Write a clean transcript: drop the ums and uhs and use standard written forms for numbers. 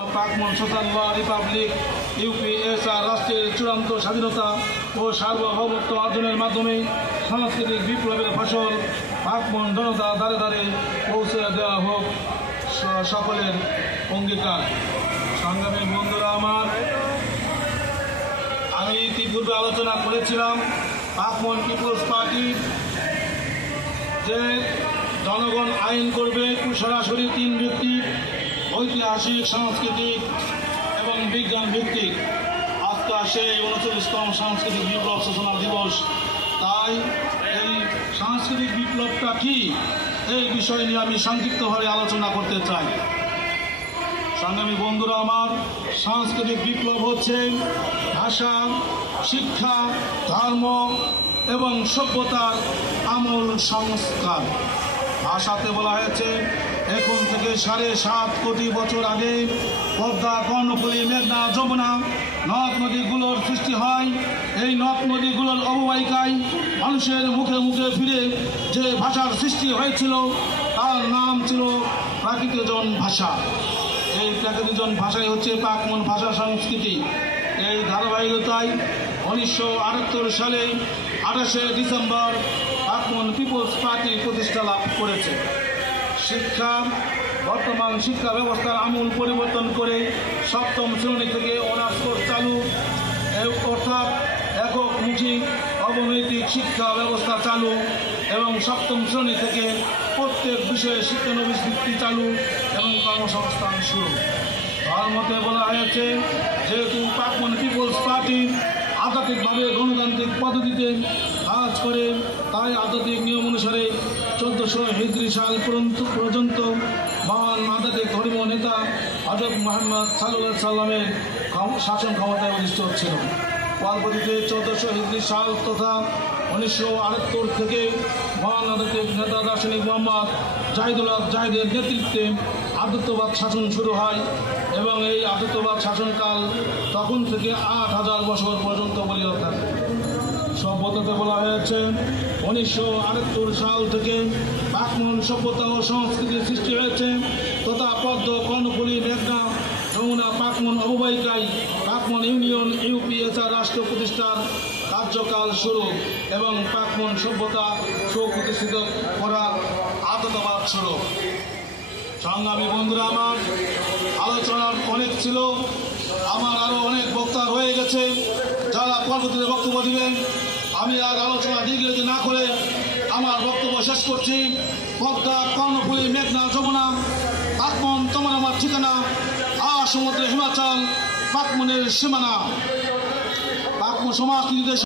পাকমন social Republic ইউপিএসআর রাষ্ট্রের চূড়ান্ত স্বাধীনতা ও সার্বভৌমত্ব অর্জনের মাধ্যমে সাংস্কৃতিক বিপ্লবের ফসল পাকমন জনতা দ্বারে দ্বারে পৌঁছে দেওয়া হোক সকলের অঙ্গীকার। সংগ্রামী বন্ধুরা আমার, আমি ইতিপূর্বে আলোচনা করেছিলাম পাকমন পিপলস পার্টি যে জনগণ আইন করবে সরাসরি তিন ভিত্তিক ঐতিহাসিক, সাংস্কৃতিক এবং বিজ্ঞান ভিত্তিক। আজকে আসে ৩৯তম সাংস্কৃতিক বিপ্লব সূচনা দিবস। তাই এই সাংস্কৃতিক বিপ্লবটা কি, এই বিষয় নিয়ে আমি সংক্ষিপ্তভাবে আলোচনা করতে চাই। সংগ্রামী বন্ধুরা আমার, সাংস্কৃতিক বিপ্লব হচ্ছে ভাষা, শিক্ষা, ধর্ম এবং সভ্যতার আমূল সংস্কার। ভাষাতে বলা হয়েছে এখন থেকে ৭.৫ কোটি বছর আগে পদ্মা, কর্ণফুলী, মেঘনা, যমুনা নদ নদীগুলোর সৃষ্টি হয়। এই নদ নদীগুলোর অববাহিকায় মানুষের মুখে মুখে ফিরে যে ভাষার সৃষ্টি হয়েছিল তার নাম ছিল প্রাকৃতজন ভাষা। এই প্রাকৃতজন ভাষাই হচ্ছে পাকমন ভাষা সংস্কৃতি। এই ধারাবাহিকতায় ১৯৭৮ সালে ২৮শে ডিসেম্বর পাকমন পিপলস পার্টি প্রতিষ্ঠা লাভ করেছে। শিক্ষা, বর্তমান শিক্ষা ব্যবস্থার আমূল পরিবর্তন করে সপ্তম শ্রেণী থেকে অনার্স কোর্স চালু, অর্থাৎ এককমুখী অবনৈতিক শিক্ষা ব্যবস্থা চালু এবং সপ্তম শ্রেণী থেকে প্রত্যেক বিষয়ে শিক্ষানবিশ ভিত্তি চালু এবং কর্মসংস্থান শুরু। ধর্মতে বলা হয়েছে যেহেতু পাকমন পিপলস পার্টি আধ্যাত্মিকভাবে গণতান্ত্রিক পদ্ধতিতে কাজ করে, তাই আধ্যাত্মিক নিয়ম অনুসারে ১৪০০ হিজরি সাল পর্যন্ত মহান আধ্যাত্মিক ধর্মীয় নেতা হযরত মুহাম্মদ সাল্লাল্লাহু আলাইহি সাল্লামের শাসন ক্ষমতায় অধিষ্ঠিত ছিল। পরবর্তীতে ১৪০০ হিজরি সাল তথা ১৯৭৮ থেকে মহান আধ্যাত্মিক নেতা দার্শনিক মোহাম্মদ জাহিদুল্লাহ জাহিদের নেতৃত্বে আধ্যাত্মবাদ শাসন শুরু হয় এবং এই আধ্যাত্মবাদ শাসনকাল তখন থেকে ৮,০০০ বছর পর্যন্ত বলিয়া থাকে। সভ্যতাতে বলা হয়েছে ১৯৭৮ সাল থেকে পাকমন সভ্যতা ও সংস্কৃতির সৃষ্টি হয়েছে তথা পদ্ম, কর্ণফুলী, মেঘনা, যমুনা, পাকমন অববাহিকায় পাকমন ইউনিয়ন ইউপিএসআর রাষ্ট্র প্রতিষ্ঠার কার্যকাল শুরু এবং পাকমন সভ্যতা সুপ্রতিষ্ঠিত করার আধ্যাত্মবাদ শুরু। সংগ্রামী বন্ধুরা আমার, আলোচনার অনেক ছিল, আমার আরো অনেক বক্তা রয়ে গেছে যারা পরবর্তীতে বক্তব্য দিবেন। আমি আর আলোচনা দীর্ঘায়িত না করে আমার বক্তব্য শেষ করছি। পদ্মা, কর্ণফুলী, মেঘনা, যমুনা, পাকমন তোমার আমার ঠিকানা, সমুদ্রে হিমাচল পাকমনের সীমানা। পাকমন সমাজ